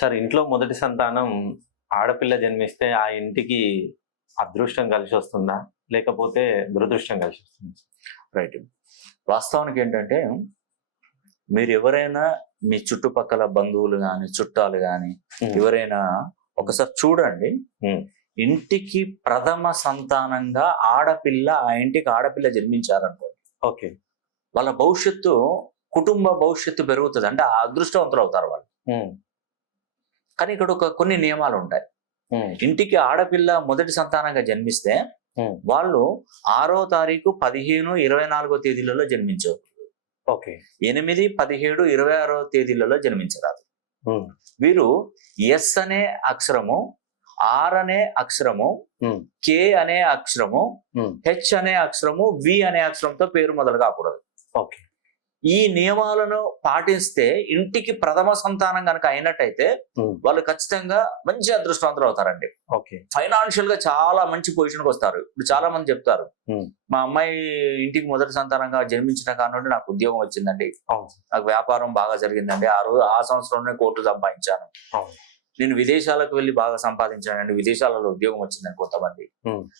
Sir ఇంట్లో మొదటి సంతానం ఆడపిల్ల జన్మిస్తే ఆ ఇంటికి అదృష్టం కలిసి వస్తుందా? లేకపోతే దురదృష్టం కలిసి వస్తుందా? రైట్. వాస్తవానికి ఏంటంటే, మీరు ఎవరైనా మీ చుట్టుపక్కల బంధువులు కానీ చుట్టాలు కానీ ఎవరైనా ఒకసారి చూడండి. ఇంటికి ప్రథమ సంతానంగా ఆడపిల్ల, ఆ ఇంటికి ఆడపిల్ల జన్మించారనుకోండి, ఓకే, వాళ్ళ భవిష్యత్తు, కుటుంబ భవిష్యత్తు పెరుగుతుంది. అంటే ఆ అదృష్టవంతులు అవుతారు వాళ్ళు. కానీ ఇక్కడ కొన్ని నియమాలు ఉంటాయి. ఇంటికి ఆడపిల్ల మొదటి సంతానంగా జన్మిస్తే వాళ్ళు 6వ తారీఖు, 15, 24 తేదీలలో జన్మించవచ్చు. ఓకే, 8, 17, 26 తేదీలలో జన్మించరాదు. వీరు ఎస్ అనే అక్షరము, ఆర్ అనే అక్షరము, కే అనే అక్షరము, హెచ్ అనే అక్షరము, వి అనే అక్షరంతో పేరు మొదలు కాకూడదు. ఓకే, ఈ నియమాలను పాటిస్తే ఇంటికి ప్రథమ సంతానం కనుక అయినట్టయితే వాళ్ళు ఖచ్చితంగా మంచి అదృష్టవంతులు అవుతారండి. ఓకే, ఫైనాన్షియల్ గా చాలా మంచి పొజిషన్కి వస్తారు. ఇప్పుడు చాలా మంది చెప్తారు, మా అమ్మాయి ఇంటికి మొదటి సంతానంగా జన్మించిన కానుండి నాకు ఉద్యోగం వచ్చిందండి, నాకు వ్యాపారం బాగా జరిగిందండి, ఆ సంవత్సరంలోనే కోట్లు సంపాదించాను, నేను విదేశాలకు వెళ్ళి బాగా సంపాదించానండి, విదేశాలలో ఉద్యోగం వచ్చిందని కొంతమంది,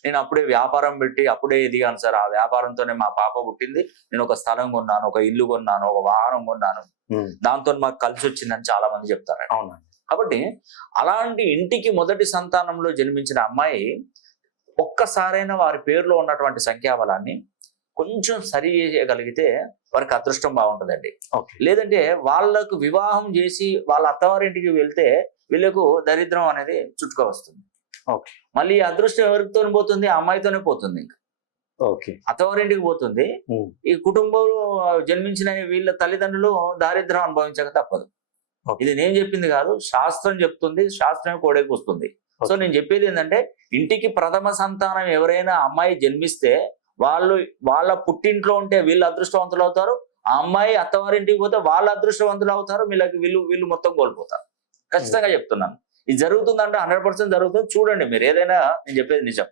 నేను అప్పుడే వ్యాపారం పెట్టి అప్పుడే ఎదిగాను సార్, ఆ వ్యాపారంతోనే మా పాప పుట్టింది, నేను ఒక స్థలం కొన్నాను, ఒక ఇల్లు కొన్నాను, ఒక వాహనం కొన్నాను, దాంతో మాకు కలిసి వచ్చిందని చాలా మంది చెప్తారు. అవునండి. కాబట్టి అలాంటి ఇంటికి మొదటి సంతానంలో జన్మించిన అమ్మాయి ఒక్కసారైనా వారి పేరులో ఉన్నటువంటి సంఖ్యాబలాన్ని కొంచెం సరి చేయగలిగితే వారికి అదృష్టం బాగుంటుందండి. లేదంటే వాళ్ళకు వివాహం చేసి వాళ్ళ అత్తవారింటికి వెళ్తే వీళ్ళకు దరిద్రం అనేది చుట్టుకు వస్తుంది. ఓకే, మళ్ళీ అదృష్టం ఎవరితో పోతుంది? ఆ అమ్మాయితోనే పోతుంది. ఇంకా ఓకే, అత్తవారింటికి పోతుంది. ఈ కుటుంబంలో జన్మించిన వీళ్ళ తల్లిదండ్రులు దారిద్రం అనుభవించక తప్పదు. ఇది నేను చెప్పింది కాదు, శాస్త్రం చెప్తుంది, శాస్త్రమే కోడేకి వస్తుంది. సో నేను చెప్పేది ఏంటంటే, ఇంటికి ప్రథమ సంతానం ఎవరైనా అమ్మాయి జన్మిస్తే వాళ్ళ పుట్టింట్లో ఉంటే వీళ్ళు అదృష్టవంతులు అవుతారు, ఆ అమ్మాయి అత్తవారింటికి పోతే వాళ్ళ అదృష్టవంతులు అవుతారు, వీళ్ళు మొత్తం కోల్పోతారు. ఖచ్చితంగా చెప్తున్నాను. ఇది జరుగుతుందంటే 100% జరుగుతుంది. చూడండి, మీరు ఏదైనా నేను చెప్పేది నిజం.